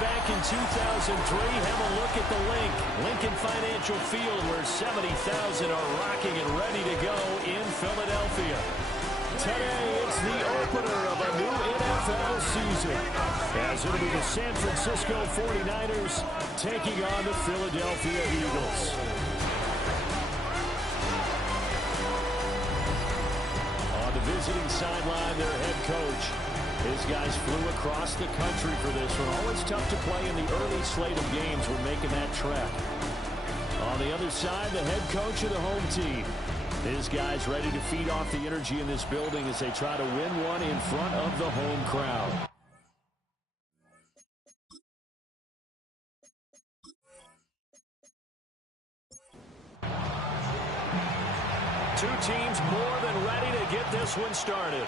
back in 2003, have a look at the link. Lincoln Financial Field, where 70,000 are rocking and ready to go in Philadelphia. Today, it's the opener of a new NFL season, as it'll be the San Francisco 49ers taking on the Philadelphia Eagles. On the visiting sideline, their head coach. His guys flew across the country for this one. Always tough to play in the early slate of games when making that trek. On the other side, the head coach of the home team. His guys ready to feed off the energy in this building as they try to win one in front of the home crowd. Two teams more than ready to get this one started.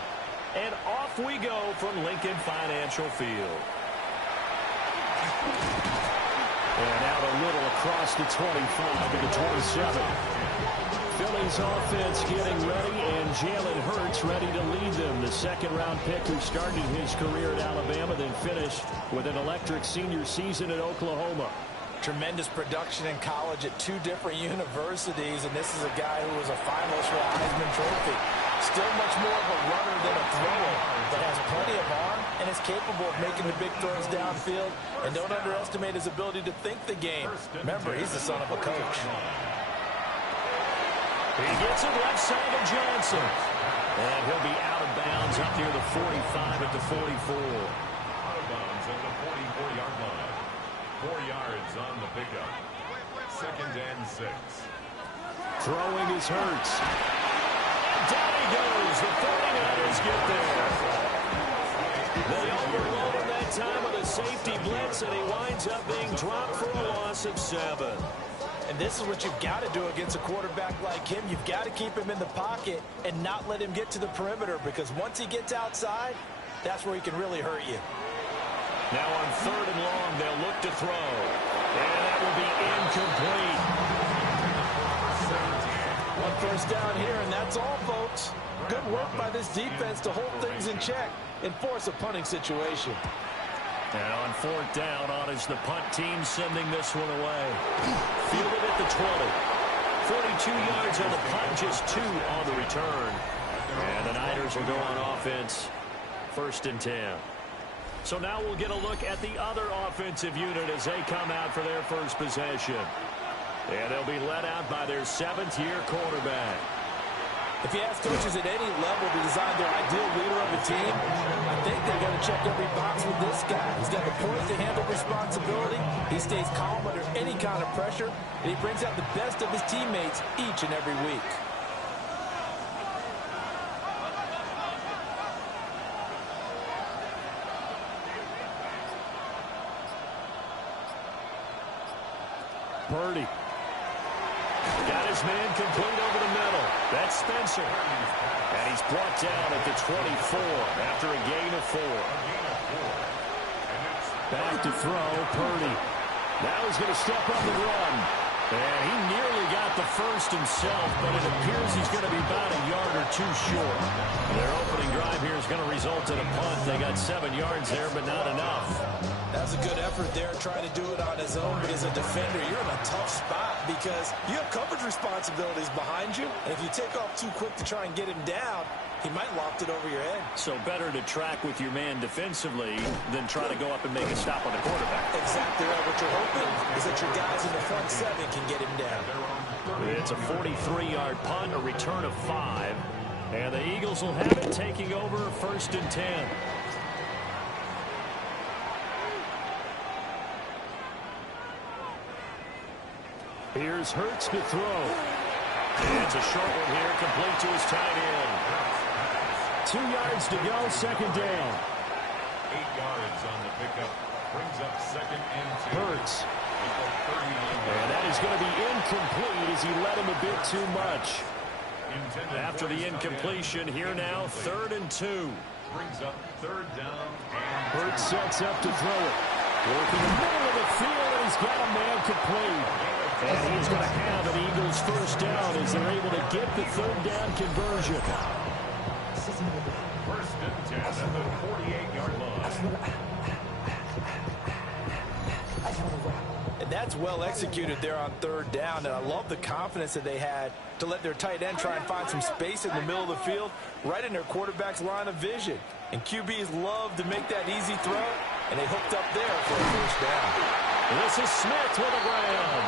And off we go from Lincoln Financial Field. And out a little across the 25 to the 27. Philly's offense getting ready, and Jalen Hurts ready to lead them. The second-round pick who started his career at Alabama, then finished with an electric senior season at Oklahoma. Tremendous production in college at two different universities, and this is a guy who was a finalist for the Heisman Trophy. Still much more of a runner than a thrower, but has plenty of arm and is capable of making the big throws downfield. And don't underestimate his ability to think the game. Remember, he's the son of a coach. He gets it left side of Johnson. And he'll be out of bounds up near the 45 at the 44. Out of bounds at the 44-yard line. 4 yards on the pickup. 2nd and 6. Throwing is Hurts. Down he goes. The 49ers get there. They overload him that time with a safety blitz, and he winds up being dropped for a loss of 7. And this is what you've got to do against a quarterback like him. You've got to keep him in the pocket and not let him get to the perimeter, because once he gets outside, that's where he can really hurt you. Now on 3rd and long, they'll look to throw. And that will be incomplete. One first down here, and that's all, folks. Good work by this defense to hold things in check and force a punting situation. And on 4th down, on is the punt team sending this one away. Fielded at the 20. 42 yards on the punt, just 2 on the return. And the Niners will go on offense. 1st and 10. So now we'll get a look at the other offensive unit as they come out for their first possession. And they'll be led out by their 7th-year quarterback. If you ask coaches at any level to design their ideal leader of a team, I think they're going to check every box with this guy. He's got the poise to handle responsibility. He stays calm under any kind of pressure, and he brings out the best of his teammates each and every week. Purdy. Got his man complete over the middle. That's Spencer. And he's brought down at the 24 after a gain of 4. Back to throw, Purdy. Now he's going to step up and run. And he nearly got the first himself, but it appears he's going to be about a yard or 2 short. Their opening drive here is going to result in a punt. They got 7 yards there, but not enough. That was a good effort there, trying to do it on his own, but as a defender, you're in a tough spot because you have coverage responsibilities behind you, and if you take off too quick to try and get him down, he might loft it over your head. So better to track with your man defensively than try to go up and make a stop on the quarterback. Exactly right. What you're hoping is that your guys in the front 7 can get him down. It's a 43-yard punt, a return of 5, and the Eagles will have it taking over 1st and 10. Here's Hurts to throw. It's a short one here, complete to his tight end. 2 yards to go, 2nd down. 8 yards on the pickup. Brings up 2nd and 2. Hurts. And that is going to be incomplete as he led him a bit too much. After the incompletion, here now, 3rd and 2. Brings up 3rd down. Hurts sets up to throw it. Working the middle of the field, and he's got a man complete. And he's going to have an Eagles first down as they're able to get the 3rd down conversion. 1st and 10 at the 48-yard line. That's well executed there on third down, and I love the confidence that they had to let their tight end try and find some space in the middle of the field, right in their quarterback's line of vision. And QBs love to make that easy throw, and they hooked up there for a first down. This is Smith with a grab.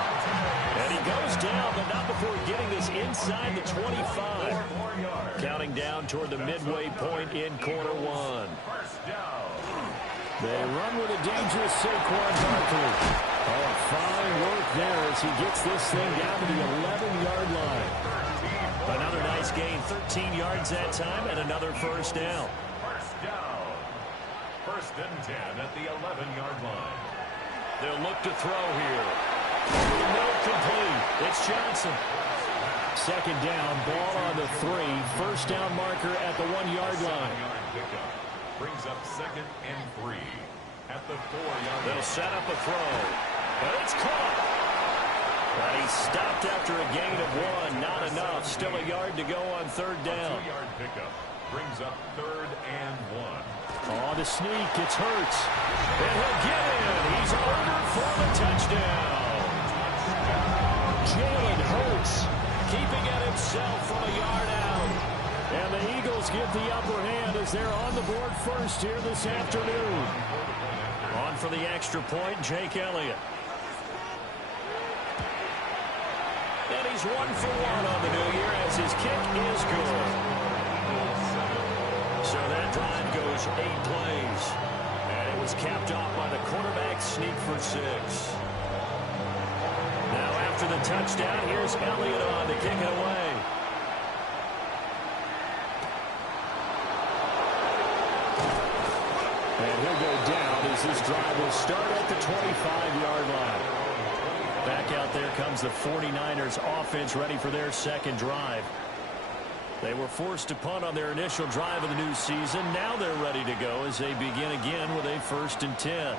And he goes down, but not before getting this inside the 25. Counting down toward the midway point in quarter one. They run with a dangerous Saquon Barkley. Oh, fine work there as he gets this thing down to the 11-yard line. Another nice gain, 13 yards that time, and another first down. First down. First and 10 at the 11-yard line. They'll look to throw here. No complete. It's Johnson. Second down, ball on the 3. First down marker at the 1-yard line. Brings up second and 3 at the 4-yard line. They'll set up a throw. But it's caught. But he stopped after a gain of 1. Not enough. Still a yard to go on third down. A 2-yard pickup brings up third and 1. On the sneak, it's Hurts. And he'll get in. He's over for the touchdown. Jalen Hurts keeping it himself from a yard out. And the Eagles get the upper hand as they're on the board first here this afternoon. On for the extra point, Jake Elliott. And he's 1 for 1 on the new year as his kick is good. So that drive goes 8 plays. And it was capped off by the quarterback sneak for 6. Now after the touchdown, here's Elliott on to kick it away. And he'll go down as this drive will start at the 25-yard line. Back out there comes the 49ers offense ready for their second drive. They were forced to punt on their initial drive of the new season. Now they're ready to go as they begin again with a 1st and 10.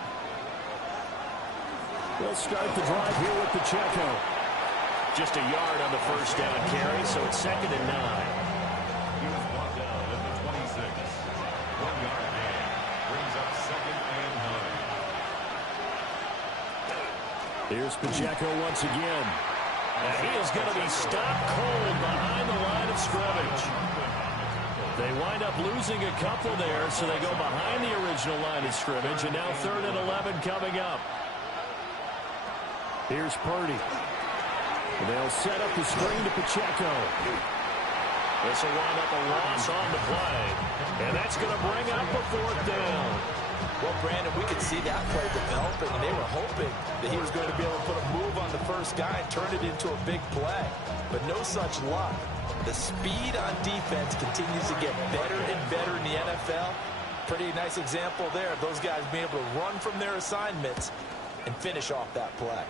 They'll start the drive here with Pacheco. Just a yard on the first down carry, so it's 2nd and 9. He was brought down at the 26. 1-yard gain brings up 2nd and 9. Here's Pacheco once again. And he is going to be stopped cold behind the line of scrimmage. They wind up losing a couple there, so they go behind the original line of scrimmage, and now 3rd and 11 coming up. Here's Purdy. They'll set up the screen to Pacheco. This will wind up a loss on the play, and that's going to bring up a 4th down. Well, Brandon, we could see that play developing, and they were hoping that he was going to be able to put a move on the first guy and turn it into a big play. But no such luck. The speed on defense continues to get better and better in the NFL. Pretty nice example there of those guys being able to run from their assignments and finish off that play.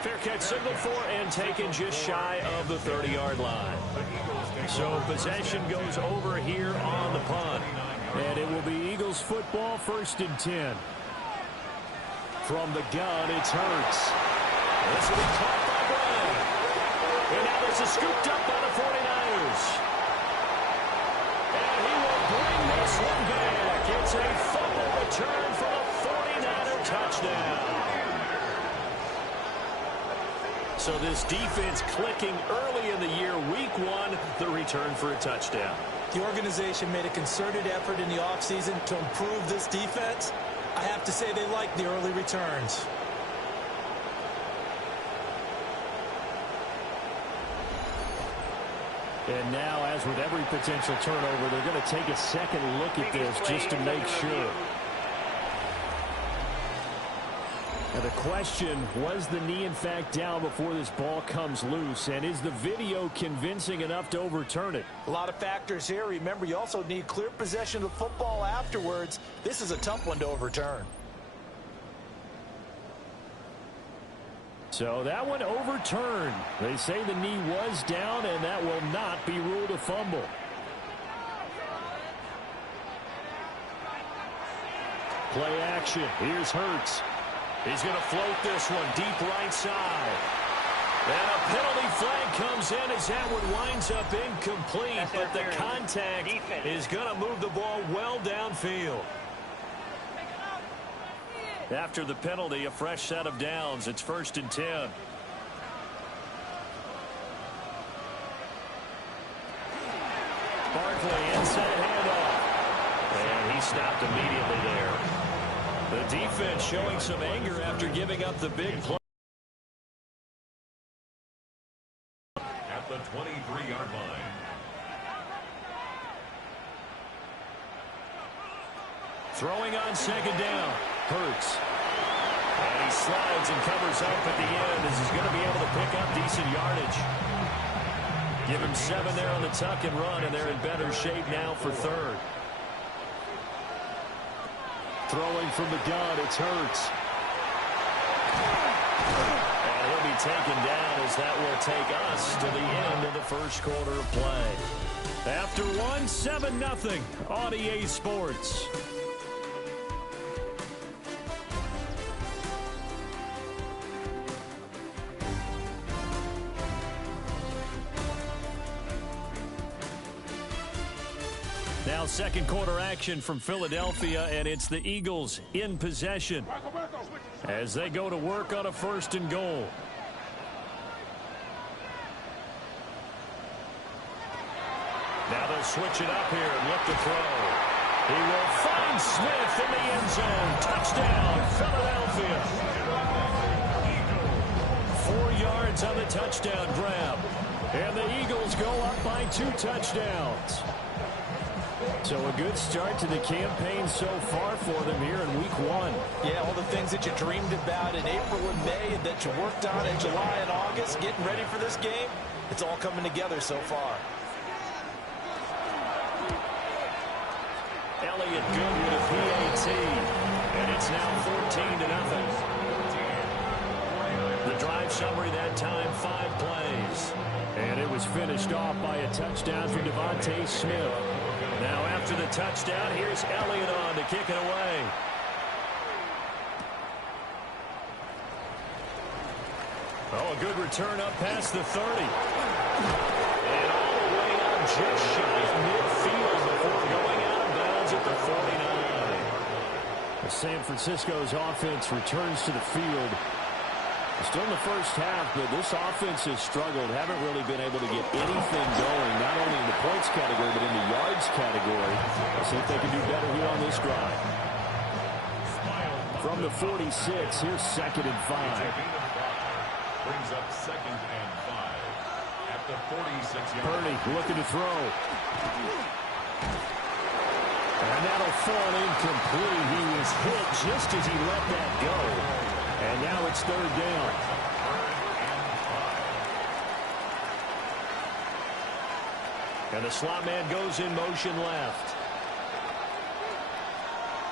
Fair catch signal for and taken just shy of the 30-yard line. So possession goes over here on the punt. And it will be Eagles football, 1st and 10. From the gun, it's Hurts. This will be caught by Brown. And now this is scooped up by the 49ers. And he will bring this one back. It's a fumble return for a 49er touchdown. So this defense clicking early in the year, week 1, the return for a touchdown. The organization made a concerted effort in the offseason to improve this defense. I have to say they like the early returns. And now, as with every potential turnover, they're going to take a second look at this just to make sure. Now the question, was the knee in fact down before this ball comes loose? And is the video convincing enough to overturn it? A lot of factors here. Remember, you also need clear possession of the football afterwards. This is a tough one to overturn. So that one overturned. They say the knee was down, and that will not be ruled a fumble. Play action. Here's Hurts. He's going to float this one deep right side. And a penalty flag comes in as that one winds up incomplete. But the contact is going to move the ball well downfield. After the penalty, a fresh set of downs. It's 1st and 10. Barkley inside handoff. And he stopped immediately there. The defense showing some anger after giving up the big play. At the 23-yard line. Throwing on 2nd down. Hurts. And he slides and covers up at the end as he's going to be able to pick up decent yardage. Give him 7 there on the tuck and run, and they're in better shape now for 3rd. Throwing from the gun, it's Hurts. And he'll be taken down as that will take us to the end of the first quarter of play. After 1, 7-0 on EA Sports. Now 2nd quarter action from Philadelphia, and it's the Eagles in possession as they go to work on a 1st and goal. Now they'll switch it up here and look to throw. He will find Smith in the end zone. Touchdown, Philadelphia. 4 yards on the touchdown grab. And the Eagles go up by 2 touchdowns. So a good start to the campaign so far for them here in week 1. Yeah, all the things that you dreamed about in April and May and that you worked on in July and August, getting ready for this game, it's all coming together so far. Elliott good with a PAT, and it's now 14-0. The drive summary that time, 5 plays. And it was finished off by a touchdown from Devontae Smith. Now after the touchdown, here's Elliott on to kick it away. Oh, a good return up past the 30. And all the way up just shy of midfield before going out of bounds at the 49. San Francisco's offense returns to the field. Still in the first half, but this offense has struggled. Haven't really been able to get anything going, not only in the points category, but in the yards category. Let's see if they can do better here on this drive. From the 46, here's 2nd and 5. Brings up 2nd and 5 at the 46-yard line. Purdy looking to throw. And that'll fall incomplete. He was hit just as he let that go. And now it's 3rd down. And the slot man goes in motion left.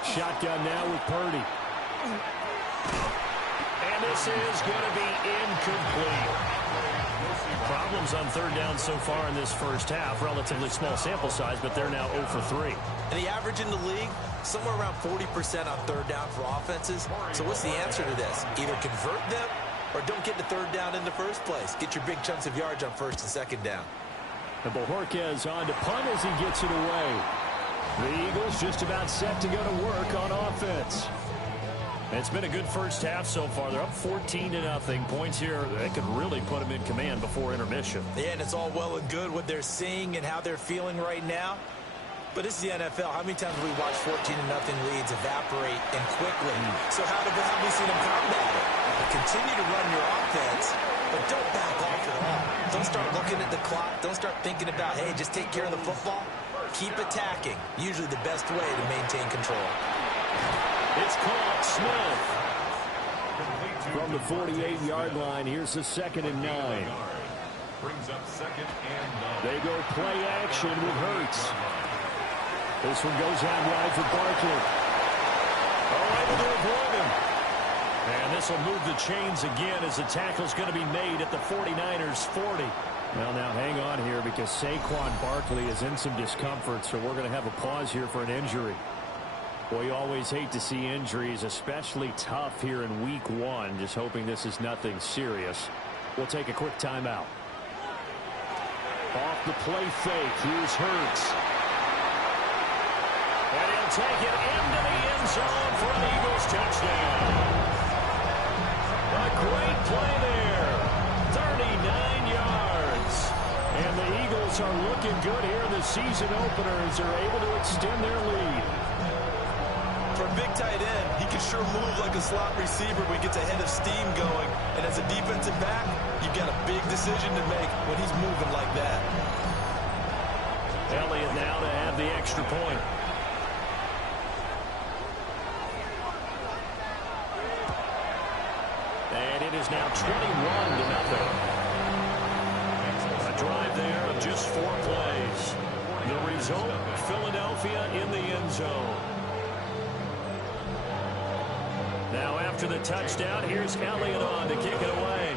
Shotgun now with Purdy. And this is going to be incomplete. Problems on 3rd down so far in this first half. Relatively small sample size, but they're now 0 for 3. And the average in the league, somewhere around 40% on 3rd down for offenses. So what's the answer to this? Either convert them or don't get to 3rd down in the first place. Get your big chunks of yards on 1st and 2nd down. And Bojorquez on to punt as he gets it away. The Eagles just about set to go to work on offense. It's been a good first half so far. They're up 14-0. Points here, they could really put them in command before intermission. Yeah, and it's all well and good what they're seeing and how they're feeling right now. But this is the NFL. How many times have we watched 14-0 leads evaporate and quickly? So how have we seen them combat it? Continue to run your offense, but don't back off at all. Don't start looking at the clock. Don't start thinking about, hey, just take care of the football. Keep attacking. Usually the best way to maintain control. It's caught. Smith. From the 48-yard line, here's the 2nd and 9. Brings up 2nd and 9. They go play action with Hurts. This one goes out wide for Barkley. Oh, able to avoid him. And this will move the chains again as the tackle's going to be made at the 49ers 40. Well, now hang on here because Saquon Barkley is in some discomfort, so we're going to have a pause here for an injury. Boy, you always hate to see injuries, especially tough here in week 1. Just hoping this is nothing serious. We'll take a quick timeout. Off the play fake, here's Hurts. And he'll take it into the end end zone for an Eagles touchdown. A great play there. 39 yards. And the Eagles are looking good here in the season opener as they're able to extend their lead. For a big tight end, he can sure move like a slot receiver when he gets a head of steam going. And as a defensive back, you've got a big decision to make when he's moving like that. Elliott now to have the extra point. And it is now 21-0. A drive there of just 4 plays. The result, Philadelphia in the end zone. Now after the touchdown, here's Elliott on to kick it away.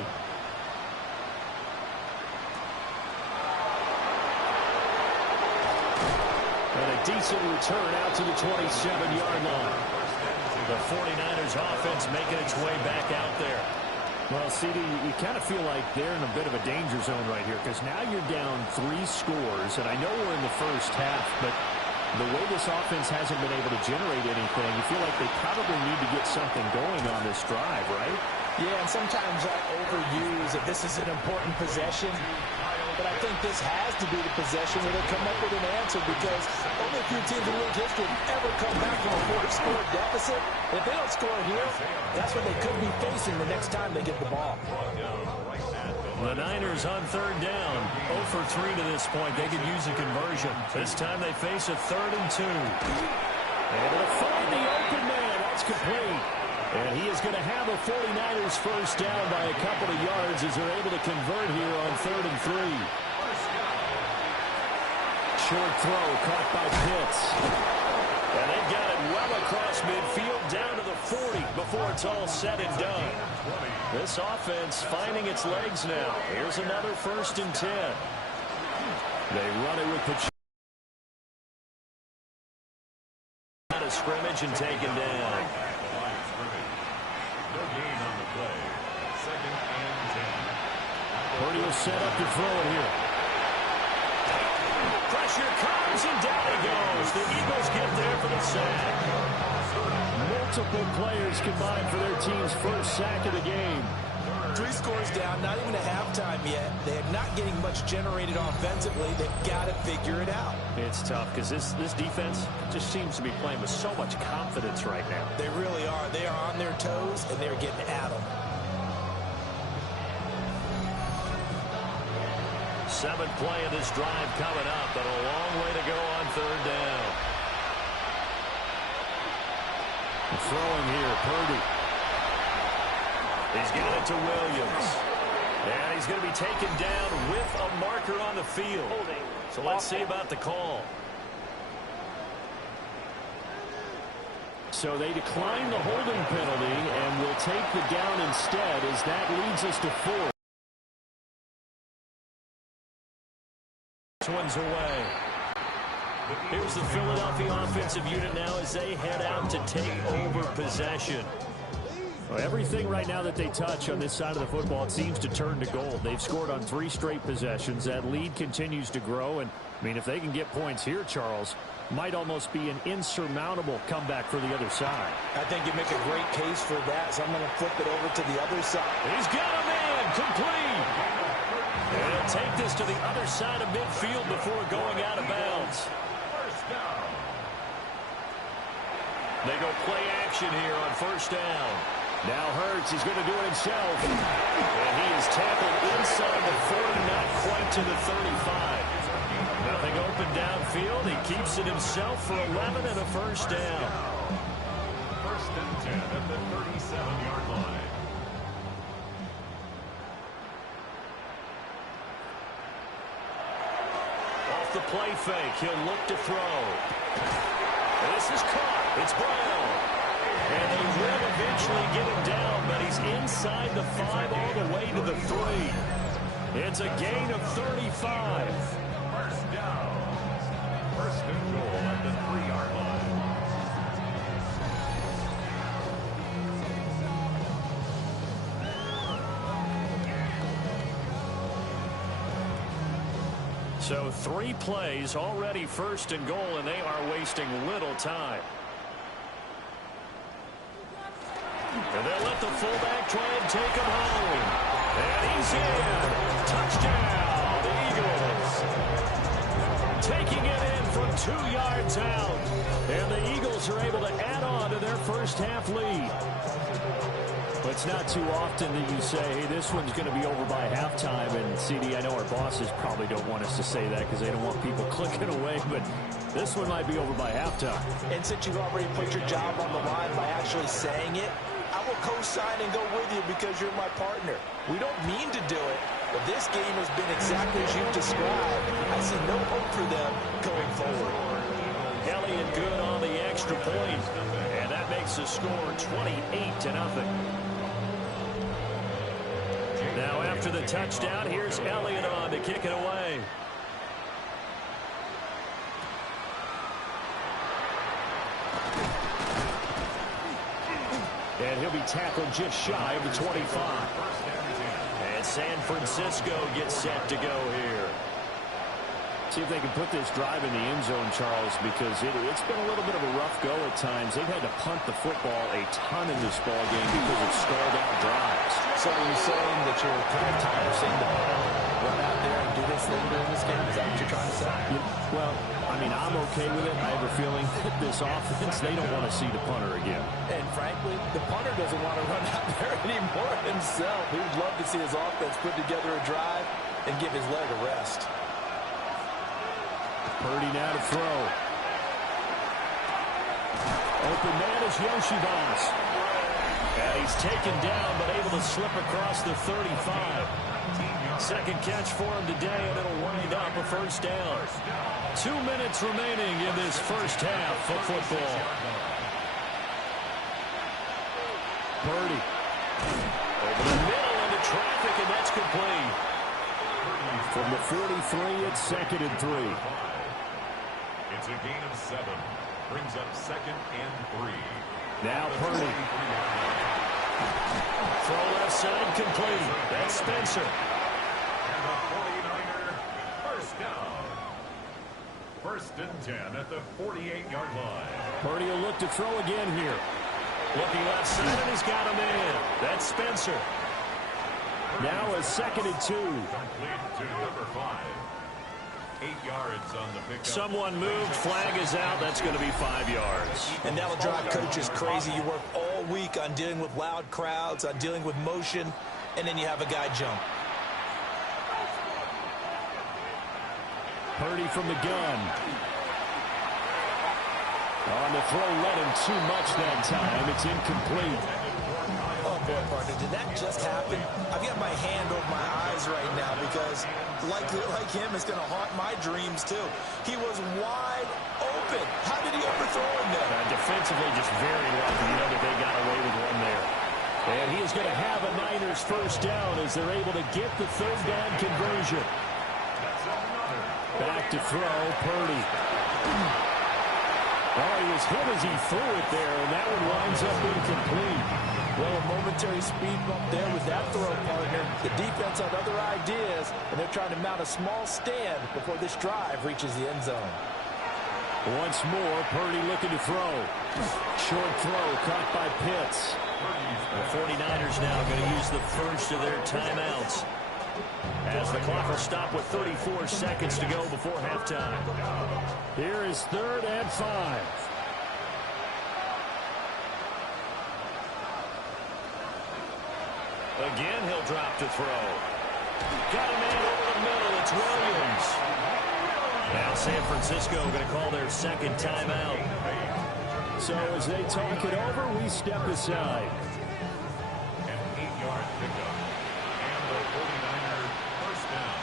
And a decent return out to the 27-yard line. The 49ers offense making its way back out there. Well, CD, you kind of feel like they're in a bit of a danger zone right here because now you're down 3 scores, and I know we're in the first half, but the way this offense hasn't been able to generate anything, you feel like they probably need to get something going on this drive, right? Yeah, and sometimes I overuse that this is an important possession. But I think this has to be the possession where they come up with an answer because only a few teams in league history have ever come back from a 4-score deficit. If they don't score here, that's what they could be facing the next time they get the ball. The Niners on 3rd down. 0 for 3 to this point. They could use a conversion. This time they face a 3rd and 2. Able to find the open man. That's complete. And he is going to have a 49ers first down by a couple of yards as they're able to convert here on 3rd and 3. Short throw caught by Pitts. And they've got it well across midfield down to the 40 before it's all said and done. This offense finding its legs now. Here's another 1st and 10. They run it with Pacheco. Out of scrimmage and taken down. No gain on the play. 2nd and 10. Purdy will set up to throw it here. Pressure comes and down he goes. The Eagles get there for the sack. Multiple players combined for their team's first sack of the game. 3 scores down, not even a halftime yet. They're not getting much generated offensively. They've got to figure it out. It's tough because this defense just seems to be playing with so much confidence right now. They really are. They are on their toes, and they're getting at them. 7th play of this drive coming up, but a long way to go on 3rd down. Throwing here, Purdy. He's got it to Williams. And he's going to be taken down with a marker on the field. So let's see about the call. So they decline the holding penalty and will take the down instead as that leads us to 4. This one's away. Here's the Philadelphia offensive unit now as they head out to take over possession. Well, everything right now that they touch on this side of the football, it seems to turn to gold. They've scored on 3 straight possessions. That lead continues to grow. And, I mean, if they can get points here, Charles, might almost be an insurmountable comeback for the other side. I think you make a great case for that, so I'm going to flip it over to the other side. He's got a man complete. And he'll take this to the other side of midfield before going out of bounds. They go play action here on 1st down. Now Hurts is going to do it himself. And he is tackled inside the 40, not quite to the 35. Nothing open downfield. He keeps it himself for 11 and a first down. 1st and 10 at the 37-yard line. Off the play fake, he'll look to throw. And this is caught. It's Brown. And they will eventually get him down, but he's inside the 5 all the way to the 3. It's a gain of 35. 1st down. 1st and goal at the 3-yard line. So 3 plays already 1st and goal, and they are wasting little time. And they'll let the fullback try and take him home. And he's in. Touchdown, Eagles. Taking it in from 2 yards out. And the Eagles are able to add on to their first half lead. But it's not too often that you say, hey, this one's going to be over by halftime. And, CD, I know our bosses probably don't want us to say that because they don't want people clicking away. But this one might be over by halftime. And since you've already put your job on the line by actually saying it, I will co-sign and go with you because you're my partner. We don't mean to do it, but this game has been exactly as you've described. I see no hope for them going forward. Elliott good on the extra point, and that makes the score 28-0. Now after the touchdown, here's Elliott on to kick it away. And he'll be tackled just shy of the 25. And San Francisco gets set to go here. See if they can put this drive in the end zone, Charles, because it's been a little bit of a rough go at times. They've had to punt the football a ton in this ball game because of stalled out drives. So are you saying that you're kind of tired of seeing the run out there and do this thing during this game? Is that what you're trying to say? Yeah, well, I mean, I'm okay with it. I have a feeling that this offense, they don't want to see the punter again. And frankly, the punter doesn't want to run out there anymore himself. He would love to see his offense put together a drive and give his leg a rest. Purdy now to throw. Open man is Yoshibas. And he's taken down, but able to slip across the 35. Second catch for him today, and it'll wind up a first down. 2 minutes remaining in this first half of football. Purdy. Over the middle into traffic, and that's complete. From the 43, it's 2nd and 3. It's a gain of 7. Brings up 2nd and 3. Now Purdy. Throw left side complete. That's Spencer. And the 49er first down. 1st and 10 at the 48-yard line. Purdy will look to throw again here. Looking left side, and he's got him in. That's Spencer. Now a 2nd and 2. Complete to number 5. 8 yards on the pickup. Someone moved. Flag is out. That's going to be 5 yards. And that'll drive coaches crazy. You work all week on dealing with loud crowds, on dealing with motion, and then you have a guy jump. Purdy from the gun. On the throw, let him too much that time. It's incomplete. Oh, boy, partner, did that just happen? I've got my hand over my eyes right now because, like him, it's going to haunt my dreams, too. He was wide open. How did he overthrow him there? Defensively, just very lucky. You know that they got away with one there. And he is going to have a Niners first down as they're able to get the 3rd down conversion. Back to throw, Purdy. Oh, he was hit as he threw it there, and that one winds up incomplete. Well, a momentary speed bump there with that throw, partner. The defense had other ideas, and they're trying to mount a small stand before this drive reaches the end zone. Once more, Purdy looking to throw. Short throw caught by Pitts. The 49ers now going to use the first of their timeouts, as the clock will stop with 34 seconds to go before halftime. Here is 3rd and 5. Again, he'll drop to throw. Got a man over the middle. It's Williams. Now San Francisco going to call their 2nd timeout. So as they talk it over, we step aside. An 8-yard pickup. And the 49er first down.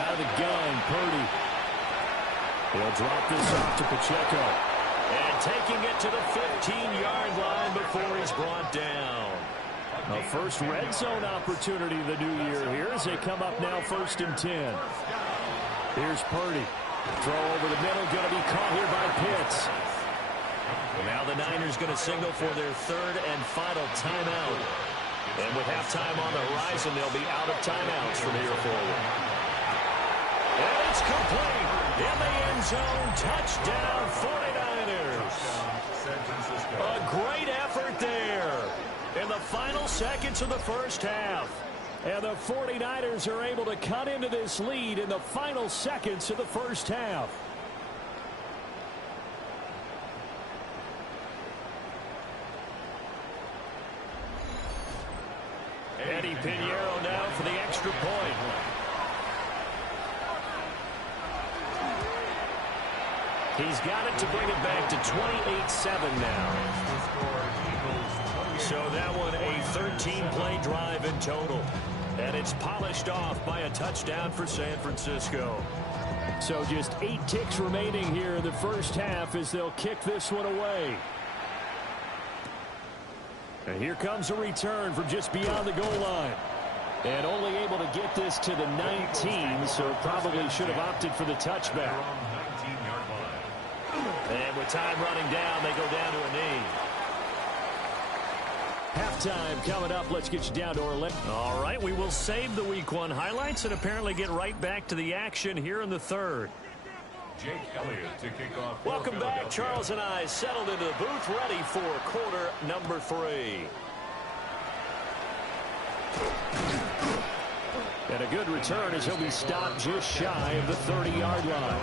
Out of the gun, Purdy. He'll drop this off to Pacheco. And taking it to the 15-yard line before he's brought down. A first red zone opportunity the new year here as they come up now 1st and 10. Here's Purdy. Throw over the middle, going to be caught here by Pitts. Well, now the Niners going to signal for their 3rd and final timeout. And with halftime on the horizon, they'll be out of timeouts from here forward. And it's complete. In the end zone, touchdown 49ers. A great effort final seconds of the first half. And the 49ers are able to cut into this lead in the final seconds of the first half. Eddie Pinheiro now for the extra point. He's got it to bring it back to 28-7 now. So that one a 13-play drive in total. And it's polished off by a touchdown for San Francisco. So just 8 ticks remaining here in the first half as they'll kick this one away. And here comes a return from just beyond the goal line. And only able to get this to the 19, so probably should have opted for the touchback. And with time running down, they go down to a knee. Halftime coming up. Let's get you down to Orlando. All right, we will save the Week 1 highlights and apparently get right back to the action here in the third. Jake Elliott to kick off. Welcome back. Charles and I settled into the booth, ready for quarter number 3. And a good return as he'll be stopped just shy of the 30-yard line.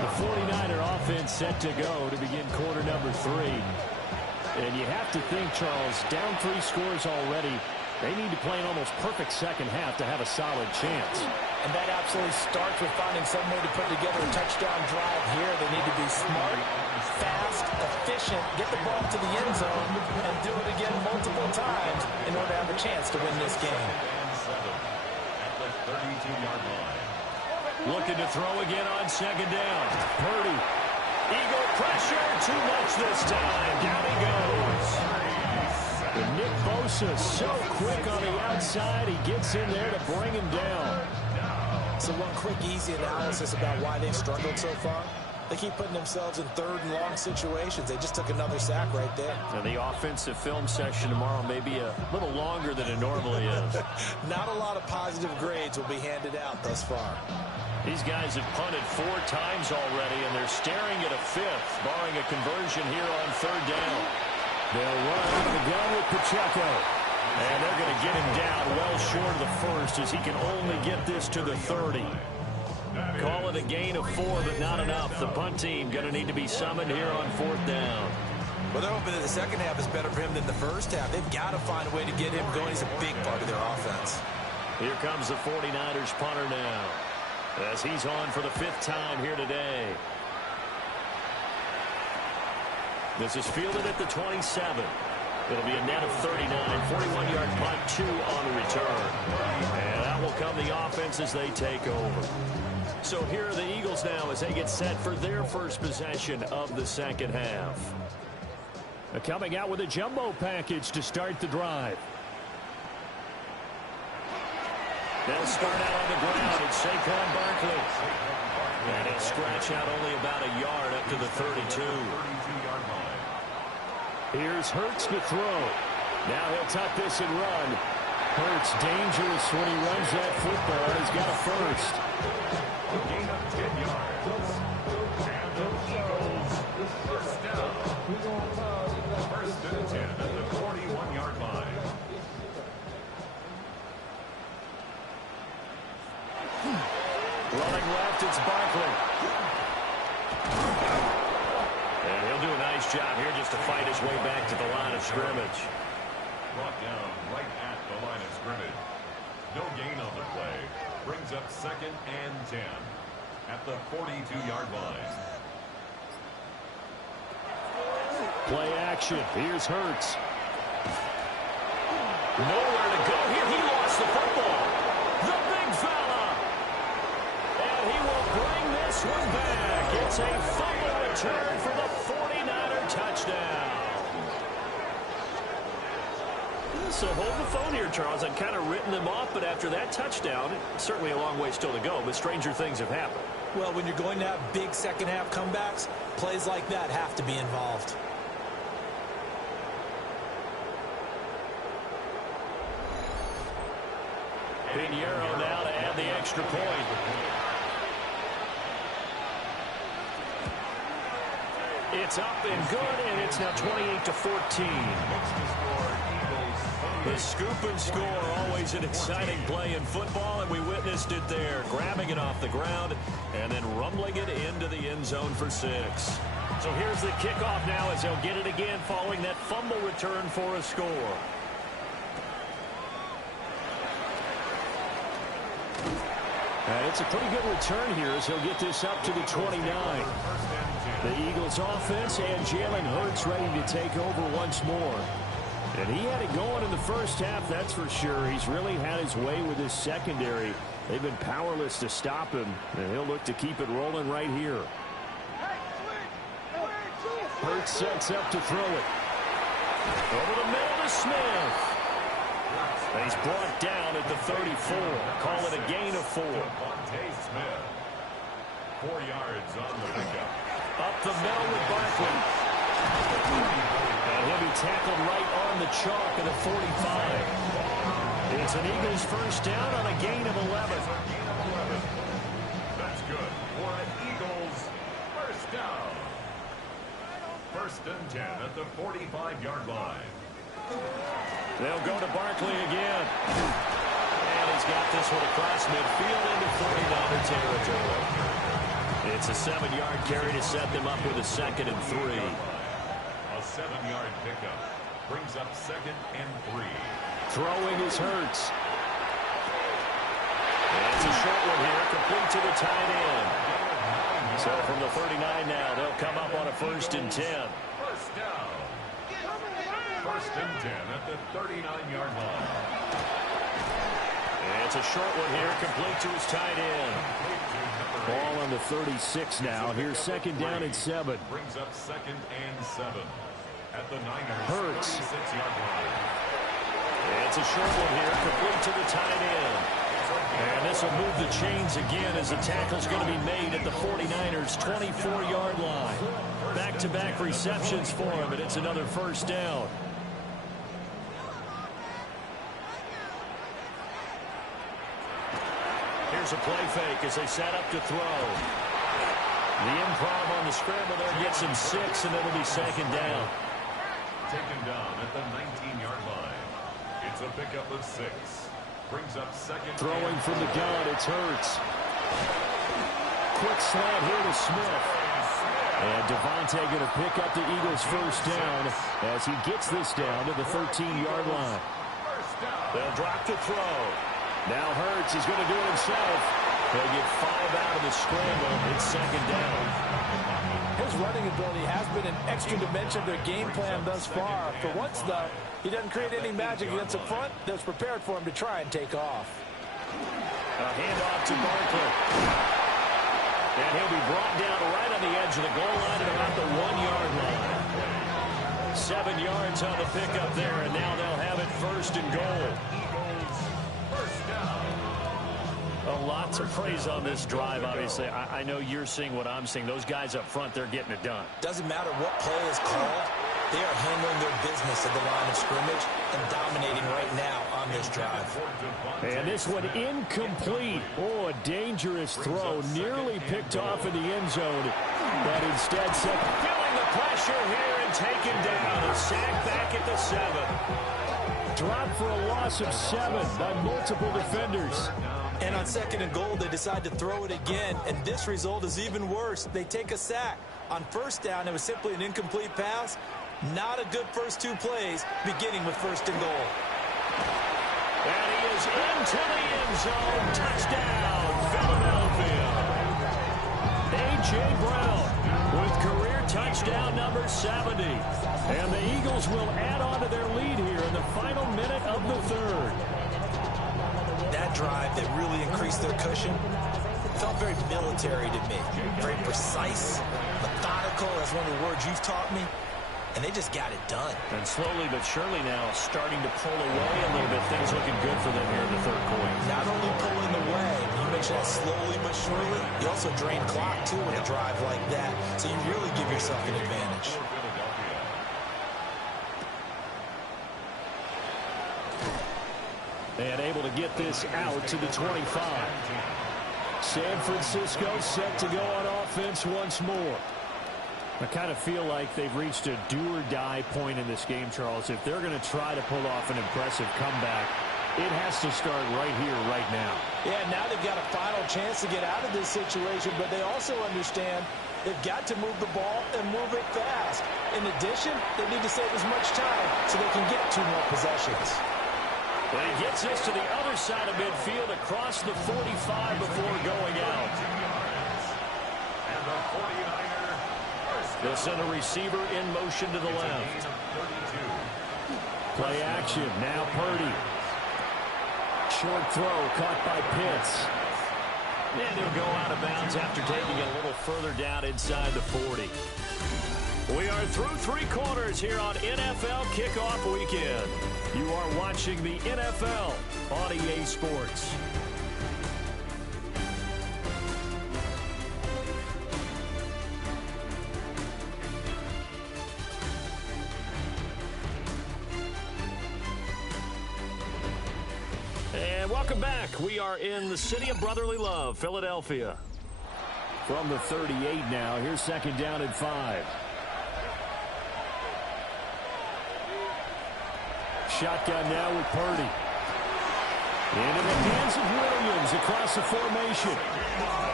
The 49er offense set to go to begin quarter number 3. And you have to think, Charles, down 3 scores already. They need to play an almost perfect second half to have a solid chance. And that absolutely starts with finding some way to put together a touchdown drive here. They need to be smart, fast, efficient, get the ball to the end zone, and do it again multiple times in order to have a chance to win this game. At the 32-yard line. Looking to throw again on second down. Purdy. Eagle pressure. Too much this time. Down he goes. And Nick Bosa so quick on the outside. He gets in there to bring him down. So one quick, easy analysis about why they've struggled so far. They keep putting themselves in third and long situations. They just took another sack right there. And the offensive film session tomorrow may be a little longer than it normally is. Not a lot of positive grades will be handed out thus far. These guys have punted 4 times already, and they're staring at a 5th, barring a conversion here on third down. They'll run out of the gun with Pacheco. And they're going to get him down well short of the first as he can only get this to the 30. Call it a gain of 4, but not enough. The punt team going to need to be summoned here on 4th down. Well, they're hoping that the second half is better for him than the first half. They've got to find a way to get him going. He's a big part of their offense. Here comes the 49ers punter now, as he's on for the 5th time here today. This is fielded at the 27. It'll be a net of 39, 41-yard punt, 2 on the return. And out will come the offense as they take over. So here are the Eagles now as they get set for their first possession of the second half. Coming out with a jumbo package to start the drive. They'll start out on the ground. It's Saquon Barkley. And he'll scratch out only about a yard up to the 32. Here's Hurts to throw. Now he'll tuck this and run. Hurts dangerous when he runs that football. He's got a first. Gain of 10 yards. And the Eagles first down. First and 10 at the 41-yard line. Running left, it's Barkley. And he'll do a nice job here just to fight his way back to the line of scrimmage. Brought down right at the line of scrimmage. No gain on the play. Brings up 2nd and 10 at the 42-yard line. Play action. Here's Hurts. Nowhere to go here. He lost the football. The big fella. And he will bring this one back. It's a fumble return for the 49er touchdown. So hold the phone here, Charles. I'd kind of written them off, but after that touchdown, certainly a long way still to go, but stranger things have happened. Well, when you're going to have big second-half comebacks, plays like that have to be involved. Pinheiro now to add the extra point. It's up and good, and it's now 28-14. Makes the score Eagles The scoop and score, always an exciting play in football, and we witnessed it there, grabbing it off the ground and then rumbling it into the end zone for 6. So here's the kickoff now as they'll get it again following that fumble return for a score. And it's a pretty good return here as he'll get this up to the 29. The Eagles offense and Jalen Hurts ready to take over once more. And he had it going in the first half, that's for sure. He's really had his way with his secondary. They've been powerless to stop him, and he'll look to keep it rolling right here. Hurts sets up to throw it. Over the middle to Smith. He's brought down at the 34. Call it a gain of 4. Smith. 4 yards on the pickup. Up the middle with Barkley. And he'll be tackled right on the chalk at the 45. It's an Eagles first down on a gain of 11. That's good for an Eagles first down. 1st and 10 at the 45-yard line. They'll go to Barkley again. And he's got this one across midfield into 49er territory. It's a 7-yard carry to set them up with a 2nd and 3. A 7-yard pickup brings up 2nd and 3. Throwing is Hurts. And it's a short one here, complete to the tight end. So from the 39 now, they'll come up on a 1st and 10. First down. 1st and 10 at the 39-yard line. And it's a short one here, complete to his tight end. Ball on the 36 now. Here's 2nd down and 7. Brings up 2nd and 7 at the Niners. Hurts. 36-yard line. It's a short one here, complete to the tight end. And this will move the chains again as the tackle's going to be made at the 49ers' 24-yard line. Back-to-back receptions for him, and it's another first down. Here's a play fake as they set up to throw. The improv on the scramble there gets him 6, and it'll be 2nd down. Taken down at the 19-yard line. It's a pickup of 6. Brings up 2nd. Throwing from the gun, it's Hurts. Quick slant here to Smith. And Devontae going to pick up the Eagles' first down as he gets this down to the 13-yard line. They'll drop to throw. Now Hurts is going to do it himself. They'll get 5 out of the scramble. It's 2nd down. His running ability has been an extra dimension of their game plan thus far. For once, though, he doesn't create any magic against the front that's prepared for him to try and take off. A handoff to Barkley. And he'll be brought down right on the edge of the goal line at about the 1-yard line. 7 yards on the pickup there, and now they'll have it 1st and goal. Lots of praise on this drive, obviously. I know you're seeing what I'm seeing. Those guys up front, they're getting it done. Doesn't matter what play is called. They are handling their business at the line of scrimmage and dominating right now on this drive. And this one incomplete. Oh, a dangerous throw. Nearly picked off in the end zone. But instead, feeling the pressure here and taken down. A sack back at the 7. Dropped for a loss of 7 by multiple defenders. And on 2nd and goal, they decide to throw it again, and this result is even worse. They take a sack. On 1st down, it was simply an incomplete pass. Not a good first 2 plays, beginning with 1st and goal. And he is into the end zone. Touchdown, Philadelphia. A.J. Brown with career touchdown number 70. And the Eagles will add on to their lead here in the final minute of the 3rd. That drive that really increased their cushion felt very military to me. Very precise, methodical, that's one of the words you've taught me. And they just got it done. And slowly but surely now starting to pull away a little bit. Things looking good for them here in the 3rd quarter. Not only pulling away, you mentioned that slowly but surely. You also drain clock, too, with a drive like that. So you really give yourself an advantage. And able to get this out to the 25. San Francisco set to go on offense once more. I kind of feel like they've reached a do-or-die point in this game, Charles. If they're going to try to pull off an impressive comeback, it has to start right here, right now. Yeah, now they've got a final chance to get out of this situation, but they also understand they've got to move the ball and move it fast. In addition, they need to save as much time so they can get 2 more possessions. But he gets this to the other side of midfield across the 45 before going out. And the 49er. They'll send a receiver in motion to the left. Play action. Now Purdy. Short throw caught by Pitts. And he'll go out of bounds after taking it a little further down inside the 40. We are through 3 quarters here on NFL Kickoff Weekend. You are watching the NFL on EA Sports. And welcome back. We are in the city of brotherly love, Philadelphia. From the 38 now, here's 2nd down and 5. Shotgun now with Purdy. Into the hands of Williams across the formation.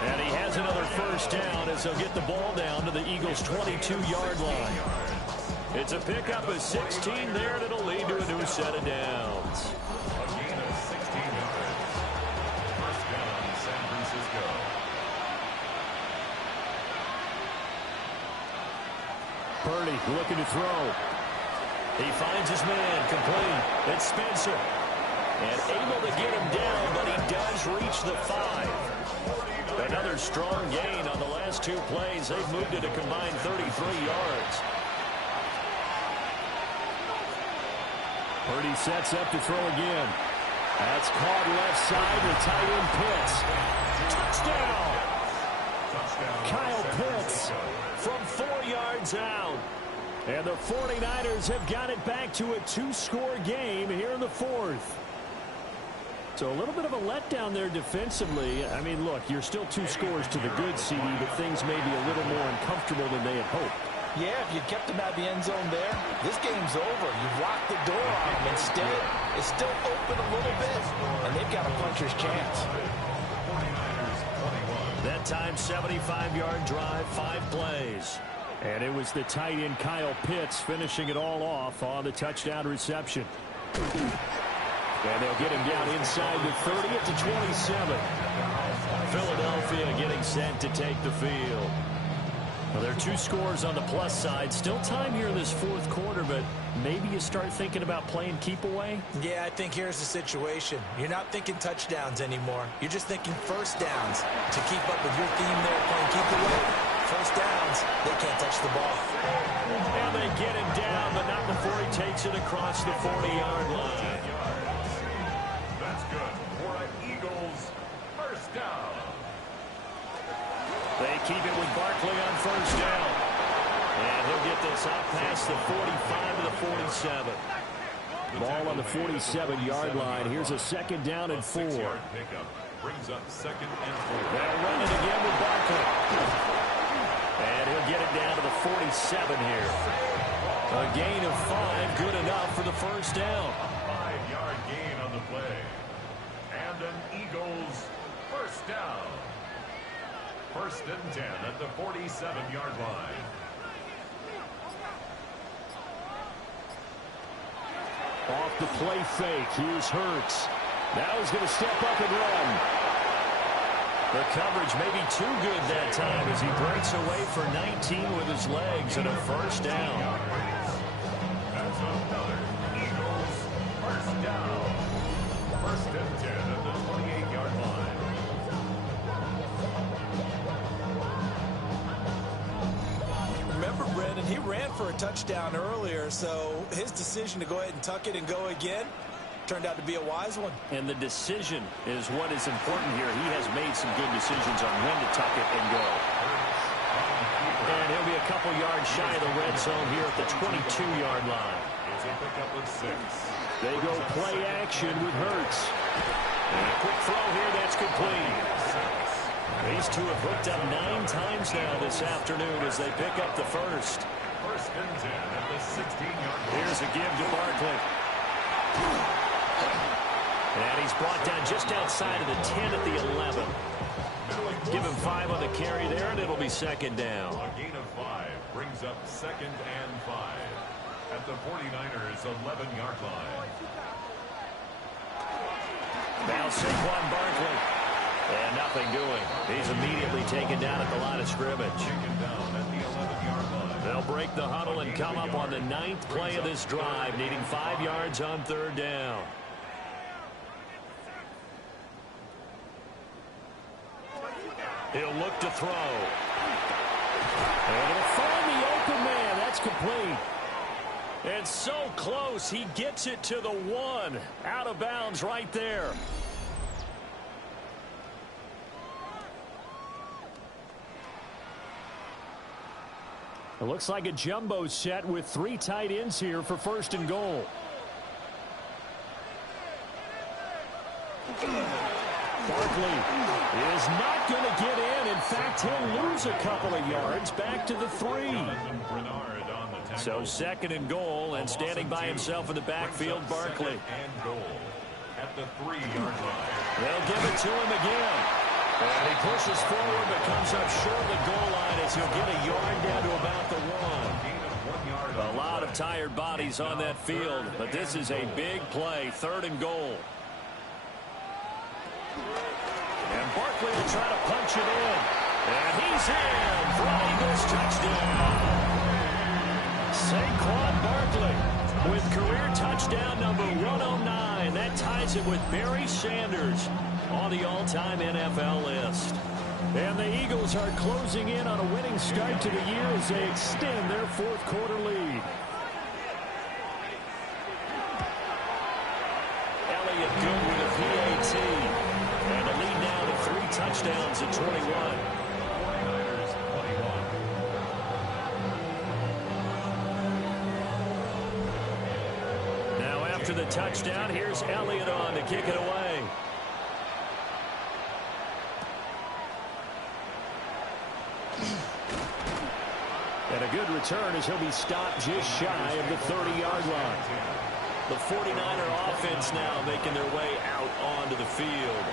And he has another first down as he'll get the ball down to the Eagles' 22-yard line. It's a pickup of 16 there, and it'll lead to a new set of downs. A gain of 16 yards. First down, San Francisco. Purdy looking to throw. He finds his man, complete. It's Spencer. And able to get him down, but he does reach the 5. Another strong gain on the last 2 plays. They've moved it a combined 33 yards. Purdy sets up to throw again. That's caught left side with tight end Pitts. Touchdown. Kyle Pitts From 4 yards out. And the 49ers have got it back to a 2-score game here in the 4th. So a little bit of a letdown there defensively. I mean, look, you're still 2 scores to the good, CD, but things may be a little more uncomfortable than they had hoped. Yeah, if you kept them out of the end zone there, this game's over. You've locked the door on them. Instead, it's still open a little bit, and they've got a puncher's chance. That time, 75-yard drive, 5 plays. And it was the tight end Kyle Pitts finishing it all off on the touchdown reception. And they'll get him down inside the 30 at the 27. Philadelphia getting set to take the field. Well, there are 2 scores on the plus side. Still time here in this 4th quarter, but maybe you start thinking about playing keep away? Yeah, I think here's the situation. You're not thinking touchdowns anymore. You're just thinking first downs. To keep up with your theme there, playing keep away, first downs, they can't touch the ball. And they get him down, but not before he takes it across the 40-yard line. That's good for an Eagles first down. They keep it with Barkley on first down. And he'll get this out past the 45 to the 47. Ball on the 47-yard line. Here's a 2nd down and 4. 6-yard pickup brings up 2nd and 4. They'll run it again with Barkley. And he'll get it down to the 47 here. A gain of 5, good enough for the first down. A 5-yard gain on the play. And an Eagles first down. 1st and 10 at the 47-yard line. Off the play fake. Here's Hurts. Now he's going to step up and run. The coverage may be too good that time as he breaks away for 19 with his legs and a first down. That's another Eagles first down. 1st and 10 at the 28-yard line. Remember, Brandon, he ran for a touchdown earlier, so his decision to go ahead and tuck it and go again turned out to be a wise one. And the decision is what is important here. He has made some good decisions on when to tuck it and go. And he'll be a couple yards shy of the red zone here at the 22-yard line. It's a pickup of 6. They go play action with Hurts. And a quick throw here, that's complete. These two have hooked up 9 times now this afternoon as they pick up the first. First and 10 at the 16-yard line. Here's a give to Barkley. And he's brought down just outside of the 10 at the 11. Give him 5 on the carry there, and it'll be second down. A gain of 5 brings up second and 5 at the 49ers' 11-yard line. Now Saquon Barkley. And nothing doing. He's immediately taken down at the line of scrimmage. Taken down at the 11-yard line. They'll break the huddle and come up on the 9th play of this drive, needing 5 yards on third down. He'll look to throw. And it'll find the open man. That's complete. And so close, he gets it to the 1. Out of bounds right there. It looks like a jumbo set with 3 tight ends here for first and goal. Barkley is not going to get in. In fact, he'll lose a couple of yards back to the 3. So second and goal, and standing by himself in the backfield, Barkley. And goal at the 3-yard line. They'll give it to him again. And he pushes forward but comes up short of the goal line as he'll get a yard down to about the 1. A lot of tired bodies on that field, but this is a big play, third and goal. And Barkley will try to punch it in. And he's in for an Eagles touchdown. Saquon Barkley with career touchdown number 109. That ties it with Barry Sanders on the all-time NFL list. And the Eagles are closing in on a winning start to the year as they extend their fourth-quarter lead. Elliott good with a PAT. And a lead now to 3 touchdowns at 21. 49ers 21. Now after the touchdown, here's Elliott on to kick it away. And a good return as he'll be stopped just shy of the 30-yard line. The 49er offense now making their way out onto the field.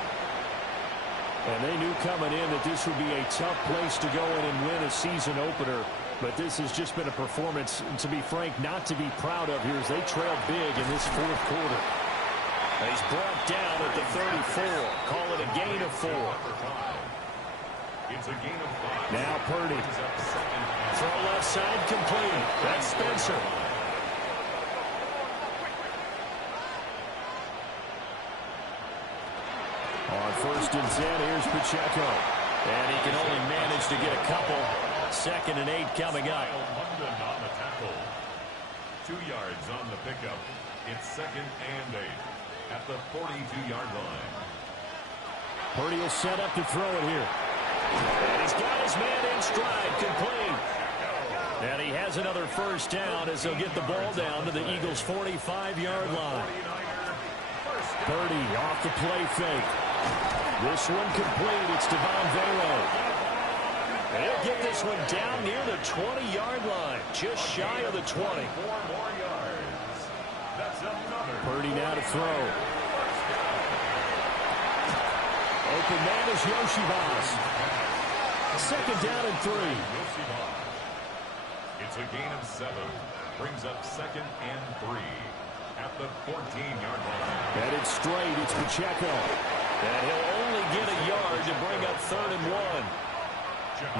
And they knew coming in that this would be a tough place to go in and win a season opener. But this has just been a performance, to be frank, not to be proud of here as they trail big in this fourth quarter. He's brought down at the 34. Call it a gain of 4. It's a gain of 5. Now Purdy. Throw left side complete. That's Spencer. On first and 10, here's Pacheco. And he can only manage to get a couple. Second and 8 coming up. London on the tackle. 2 yards on the pickup. It's second and 8 at the 42-yard line. Purdy will set up to throw it here. And he's got his man in stride, complete. And he has another first down as they'll get the ball down to the Eagles' 45-yard line. Purdy off the play fake. This one complete. It's Devon Velo. And he'll get this one down near the 20-yard line, just shy of the 20. 4 more yards. That's another. Purdy now to throw. Open man is Yoshibas. Second down and 3. It's a gain of 7. Brings up second and 3 at the 14-yard line. Headed straight, it's Pacheco. And he'll only get a yard to bring up third and 1.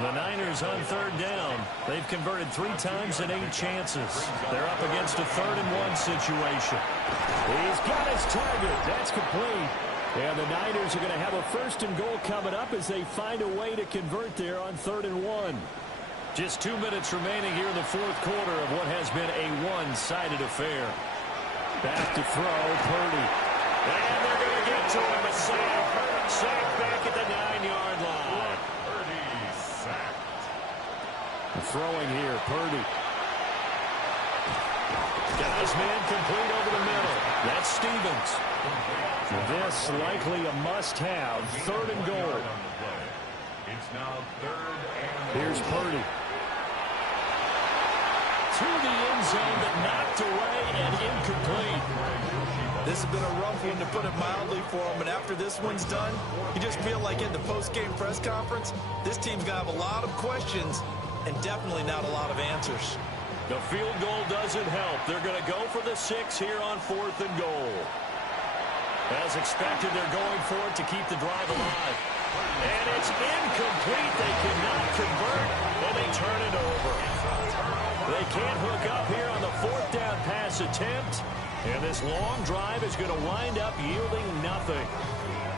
The Niners on third down. They've converted 3 times in 8 chances. They're up against a third and 1 situation. He's got his target. That's complete. And the Niners are going to have a first and goal coming up as they find a way to convert there on third and 1. Just 2 minutes remaining here in the fourth quarter of what has been a one-sided affair. Back to throw, Purdy. And they're going to get to him. A sack. Sack back at the 9-yard line. Purdy sacked. Throwing here, Purdy. Got his man complete over the middle. That's Stevens. This likely a must-have, third and goal. now 3rd and Here's Purdy. To the end zone, but knocked away and incomplete. This has been a rough one, to put it mildly, for him. And after this one's done, you just feel like in the post-game press conference, this team's going to have a lot of questions and definitely not a lot of answers. The field goal doesn't help. They're going to go for the 6 here on 4th and goal. As expected, they're going for it to keep the drive alive. And it's incomplete. They cannot convert, and they turn it over. They can't hook up here on the 4th down pass attempt. And this long drive is going to wind up yielding nothing.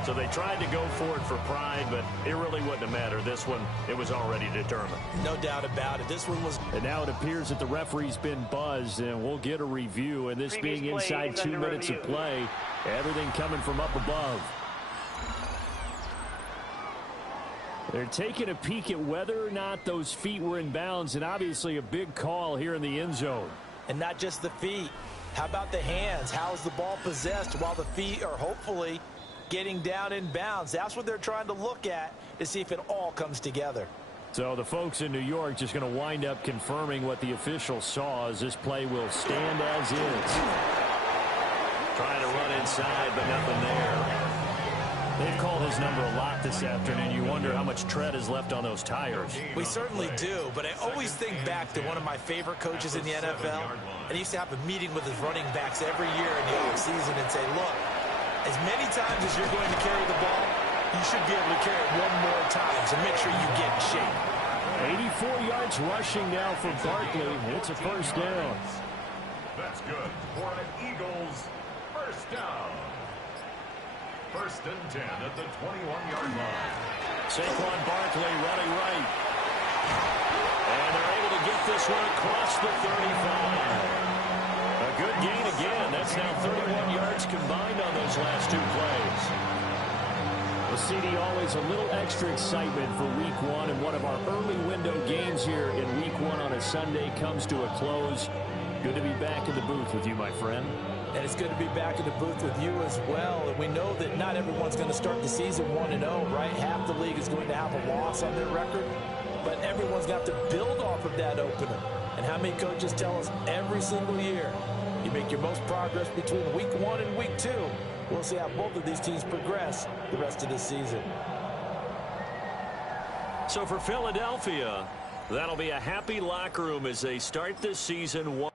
So they tried to go for it for pride, but it really wouldn't have mattered. This one, it was already determined. No doubt about it. This one was... And now it appears that the referee's been buzzed, and we'll get a review. And this being inside 2 minutes of play, everything coming from up above. They're taking a peek at whether or not those feet were in bounds, and obviously a big call here in the end zone. And not just the feet. How about the hands? How is the ball possessed while the feet are hopefully getting down in bounds? That's what they're trying to look at to see if it all comes together. So the folks in New York just going to wind up confirming what the officials saw, as this play will stand as is. Trying to run inside, but nothing there. They've called his number a lot this afternoon. You wonder how much tread is left on those tires. We certainly do, but I always think back to one of my favorite coaches in the NFL, and he used to have a meeting with his running backs every year in the offseason and say, look, as many times as you're going to carry the ball, you should be able to carry it one more time, so make sure you get in shape. 84 yards rushing now for Barkley. It's a first down. That's good for an Eagles first down. 1st and 10 at the 21-yard line. Saquon Barkley running right. And they're able to get this one across the 35. A good gain again. That's now 31 yards combined on those last 2 plays. Well, CD, always a little extra excitement for Week 1, and one of our early window games here in Week 1 on a Sunday comes to a close. Good to be back in the booth with you, my friend. And it's good to be back in the booth with you as well. And we know that not everyone's going to start the season 1-0, right? Half the league is going to have a loss on their record. But everyone's got to build off of that opener. And how many coaches tell us every single year, you make your most progress between Week 1 and Week 2. We'll see how both of these teams progress the rest of this season. So for Philadelphia, that'll be a happy locker room as they start this season 1.